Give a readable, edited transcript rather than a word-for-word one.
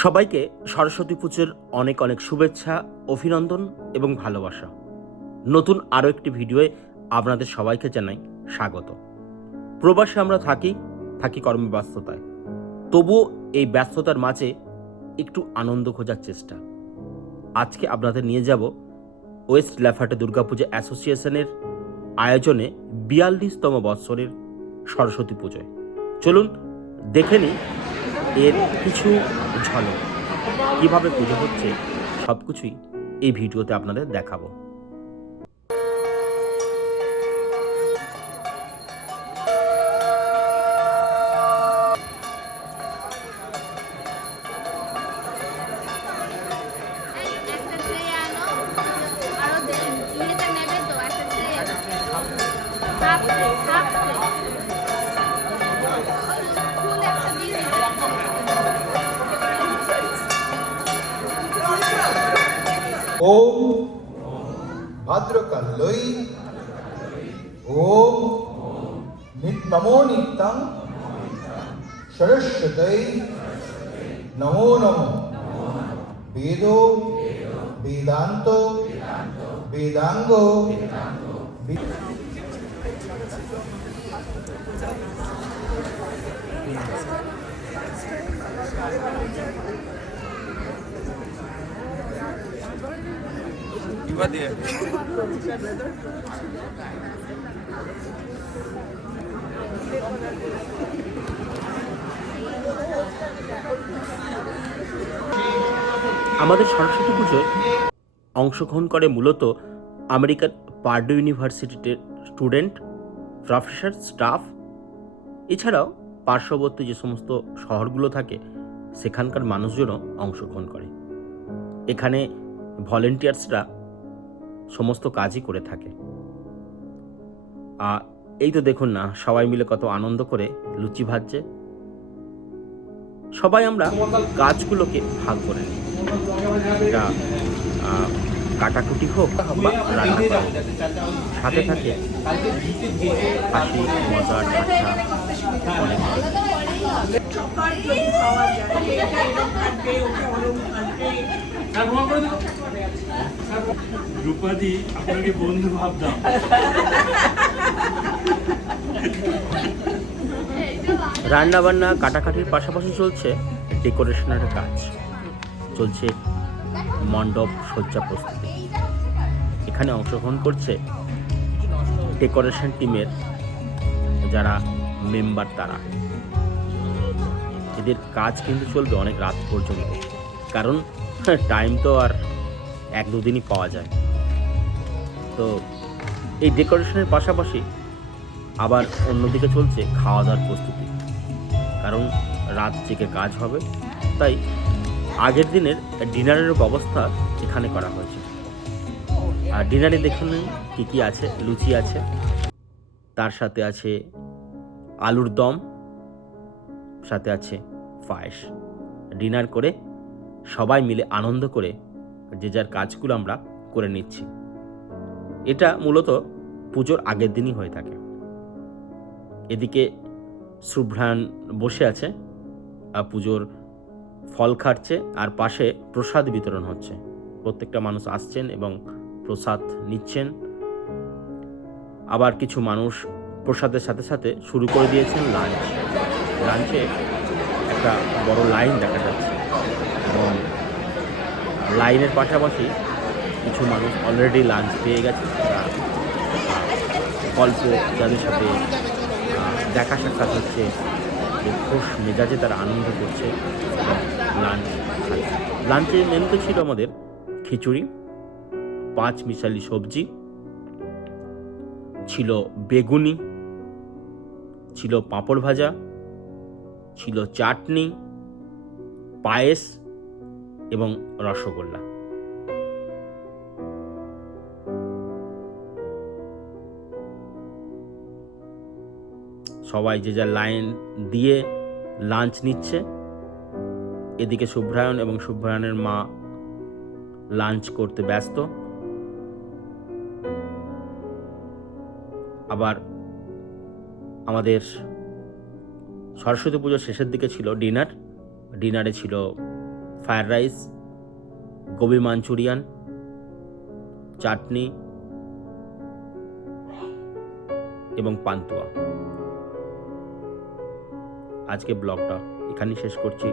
সবাইকে সরস্বতী পুজোর অনেক অনেক শুভেচ্ছা, অভিনন্দন এবং ভালোবাসা। নতুন আরও একটি ভিডিওয়ে আপনাদের সবাইকে জানাই স্বাগত। প্রবাসে আমরা থাকি কর্মব্যস্ততায়। তবুও এই ব্যস্ততার মাঝে একটু আনন্দ খোঁজার চেষ্টা। আজকে আপনাদের নিয়ে যাব ওয়েস্ট ল্যাফার্টে দুর্গাপূজা অ্যাসোসিয়েশনের আয়োজনে ৪২তম বৎসরের সরস্বতী পুজোয়। চলুন দেখে নিই এর কিছু ঝলক। কিভাবে পুজো হচ্ছে সব কিছুই এই ভিডিওতে আপনাদের দেখাবো। ओम भद्रकल्लै ओम नमो नित्यं सरस्वती नमो नमो वेदो वेदांतो वेदांगो আমাদের সরস্বতী পুজোয় অংশগ্রহণ করে মূলত আমেরিকার পার্ডু ইউনিভার্সিটির স্টুডেন্ট, প্রফেসর, স্টাফ, এছাড়াও পার্শ্ববর্তী যে সমস্ত শহরগুলো থাকে সেখানকার মানুষজনও অংশগ্রহণ করে। এখানে ভলেন্টিয়ার্সরা সমস্ত কাজই করে থাকে। এই তো দেখুন না, সবাই মিলে কত আনন্দ করে লুচি ভাজছে। সবাই আমরা কাজগুলোকে ভাগ করে নিই, এটা কাটাকুটি হোক বা রান্না করা হোক। সাথে থাকে হাসি, মজা, ঠাট্টা, অনেক রূপাদি আপনাকে বন্ধু ভাবতাম। রান্না বান্না কাটাকাটির পাশাপাশি চলছে ডেকোরেশনের কাজ, চলছে মণ্ডপ সজ্জা প্রস্তুতি। এখানে অংশগ্রহণ করছে ডেকোরেশন টিমের যারা মেম্বার, তারা। এদের কাজ কিন্তু চলবে অনেক রাত পর্যন্ত, কারণ টাইম তো আর 1-2 দিনই পাওয়া যায়। তো এই ডেকোরেশনের পাশাপাশি আবার অন্যদিকে চলছে খাওয়া দাওয়ার প্রস্তুতি, কারণ রাত জেগে কাজ হবে। তাই আগের দিনের ডিনারের ব্যবস্থা এখানে করা হয়েছে। আর ডিনারে দেখুন কী কী আছে। লুচি আছে, তার সাথে আছে আলুর দম, সাথে আছে পায়েস। ডিনার করে সবাই মিলে আনন্দ করে যে যার কাজগুলো আমরা করে নিচ্ছি। এটা মূলত পুজোর আগের দিনই হয়ে থাকে। এদিকে শুভ্রায়ণ বসে আছে, পুজোর ফল খাচ্ছে, আর পাশে প্রসাদ বিতরণ হচ্ছে। প্রত্যেকটা মানুষ আসছেন এবং প্রসাদ নিচ্ছেন। আবার কিছু মানুষ প্রসাদের সাথে সাথে শুরু করে দিয়েছেন লাঞ্চে একটা বড় লাইন দেখা যাচ্ছে, এবং লাইনের পাশাপাশি কিছু মানুষ অলরেডি লাঞ্চ পেয়ে গেছে। তারা গল্প, যাদের সাথে দেখা সাক্ষাৎ হচ্ছে, খুশ মেজাজে তারা আনন্দ করছে লাঞ্চ খাচ্ছে। লাঞ্চের মেনুতে ছিল আমাদের খিচুড়ি, 5 মিশালি সবজি, ছিল বেগুনি, ছিল পাঁপড় ভাজা, ছিল চাটনি, পায়েস এবং রসগোল্লা। সবাই যে যার লাইন দিয়ে লাঞ্চ নিচ্ছে। এদিকে শুভ্রায়ণ এবং শুভ্রায়ণের মা লাঞ্চ করতে ব্যস্ত। আবার আমাদের সরস্বতী পুজোর শেষের দিকে ছিল ডিনারে ছিল ফ্রায়েড রাইস, গোবি মাঞ্চুরিয়ান, চাটনি এবং পান্তুয়া। আজকে ব্লগটা এখানেই শেষ করছি।